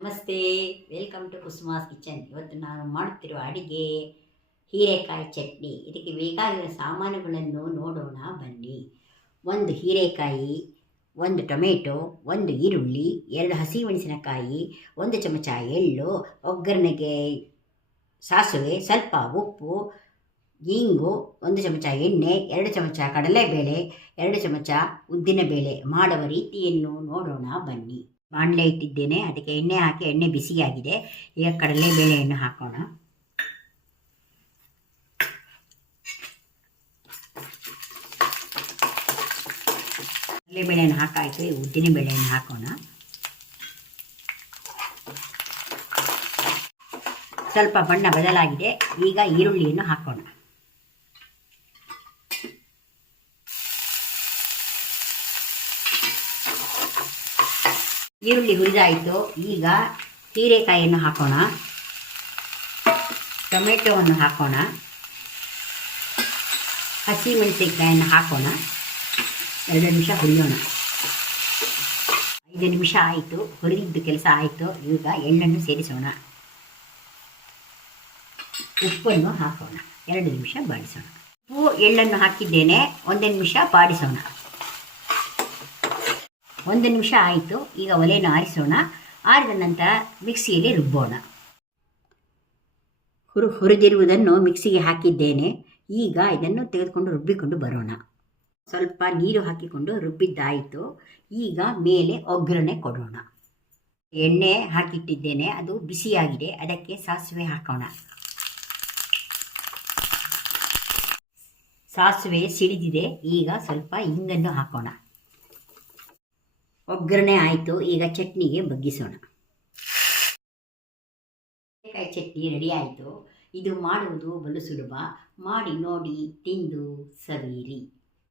ನಮಸ್ತೆ, welcome to Kusuma's kitchen. ಇವತ್ತು ನಾನು ಮಾಡುತ್ತಿರುವ ಅಡಿಗೆ ಹೀರೆಕಾಯಿ ಚಟ್ನಿ. ಇದಕ್ಕೆ ಬೇಕಾಗಿರುವ ಸಾಮಾನುಗಳನ್ನು ನೋಡೋಣ ಬನ್ನಿ. ಒಂದು ಹೀರೆಕಾಯಿ, ಒಂದು ಟೊಮೆಟೊ, ಒಂದು ಈರುಳ್ಳಿ, 2 ಹಸಿಮೆಣಸಿನಕಾಯಿ, 1 ಚಮಚ ಎಳ್ಳು, ಒಗ್ಗರಣೆಗೆ ಸಾಸಿವೆ, ಸ್ವಲ್ಪ ಉಪ್ಪು, ಇಂಗು, 1 ಚಮಚ ಎಣ್ಣೆ, 2 ಚಮಚ ಕಡಲೆಬೇಳೆ, 2 ಚಮಚ ಉದ್ದಿನಬೇಳೆ. ಮಾಡುವ ರೀತಿಯನ್ನು ನೋಡೋಣ ಬನ್ನಿ. ಬಾಣಲೆ ಇಟ್ಟಿದ್ದೇನೆ, ಅದಕ್ಕೆ ಎಣ್ಣೆ ಹಾಕಿ ಎಣ್ಣೆ ಬಿಸಿಯಾಗಿದೆ. ಈಗ ಕಡಲೆಬೇಳೆಯನ್ನು ಹಾಕೋಣ. ಕಡಲೆಬೇಳೆಯನ್ನು ಹಾಕಾಯಿತು. ಉದ್ದಿನ ಬೇಳೆಯನ್ನು ಹಾಕೋಣ. ಸ್ವಲ್ಪ ಬಣ್ಣ ಬದಲಾಗಿದೆ. ಈಗ ಈರುಳ್ಳಿಯನ್ನು ಹಾಕೋಣ. ಈರುಳ್ಳಿ ಹುರಿದಾಯಿತು. ಈಗ ಹೀರೆಕಾಯಿಯನ್ನು ಹಾಕೋಣ. ಟೊಮೆಟೊವನ್ನು ಹಾಕೋಣ. ಹಸಿಮೆಣಸಿನಕಾಯಿಯನ್ನು ಹಾಕೋಣ. 2 ನಿಮಿಷ ಹುರಿಯೋಣ. 5 ನಿಮಿಷ ಆಯಿತು. ಹುರಿದಿದ್ದು ಕೆಲಸ ಆಯಿತು. ಈಗ ಎಳ್ಳನ್ನು ಸೇರಿಸೋಣ. ಉಪ್ಪನ್ನು ಹಾಕೋಣ. 2 ನಿಮಿಷ ಬಾಡಿಸೋಣ. ಉಪ್ಪು ಎಳ್ಳನ್ನು ಹಾಕಿದ್ದೇನೆ. 1 ನಿಮಿಷ ಬಾಡಿಸೋಣ. 1 ನಿಮಿಷ ಆಯಿತು. ಈಗ ಒಲೆಯನ್ನು ಆರಿಸೋಣ. ಆರಿದ ನಂತರ ಮಿಕ್ಸಿಯಲ್ಲಿ ರುಬ್ಬೋಣ. ಹುರಿದಿರುವುದನ್ನು ಮಿಕ್ಸಿಗೆ ಹಾಕಿದ್ದೇನೆ. ಈಗ ಇದನ್ನು ತೆಗೆದುಕೊಂಡು ರುಬ್ಬಿಕೊಂಡು ಬರೋಣ. ಸ್ವಲ್ಪ ನೀರು ಹಾಕಿಕೊಂಡು ರುಬ್ಬಿದ್ದಾಯಿತು. ಈಗ ಮೇಲೆ ಒಗ್ಗರಣೆ ಕೊಡೋಣ. ಎಣ್ಣೆ ಹಾಕಿಟ್ಟಿದ್ದೇನೆ, ಅದು ಬಿಸಿಯಾಗಿದೆ. ಅದಕ್ಕೆ ಸಾಸಿವೆ ಹಾಕೋಣ. ಸಾಸಿವೆ ಸಿಡಿದಿದೆ. ಈಗ ಸ್ವಲ್ಪ ಇಂಗನ್ನು ಹಾಕೋಣ. ಒಗ್ಗರಣೆ ಆಯಿತು. ಈಗ ಚಟ್ನಿಗೆ ಬಗ್ಗಿಸೋಣ. ಹೀರೆಕಾಯಿ ಚಟ್ನಿ ರೆಡಿ ಆಯಿತು. ಇದು ಮಾಡುವುದು ಬಲು ಸುಲಭ. ಮಾಡಿ ನೋಡಿ, ತಿಂದು ಸವಿಯಿರಿ.